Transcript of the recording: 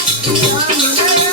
Thank yeah. you.